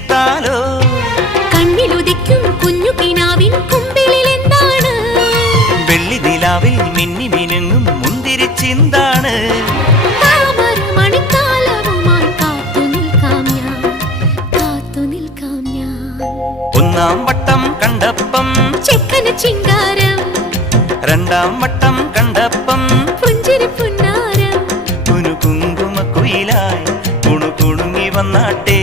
തീർത്താലോ കണ്ണിലുദിക്കും കുഞ്ഞു കിനാവിൻ കുമ്പിളിലെന്താണ് വെള്ളി നിലാവിൽ മിന്നി മിനുങ്ങും മുന്തിരിച്ചിന്താണ് താമരമണിക്കാലവുമായി കാത്തു നിൽക്കാം ഞാൻ ഒന്നാം വട്ടം കണ്ടപ്പം ചെക്കന് ചിങ്കാരം രണ്ടാം വട്ടം കണ്ടപ്പം പുഞ്ചിരി പുന്നാരം കുനുകുങ്കുമ കുയിലായി കുണുകുണുങ്ങി വന്നാട്ടെ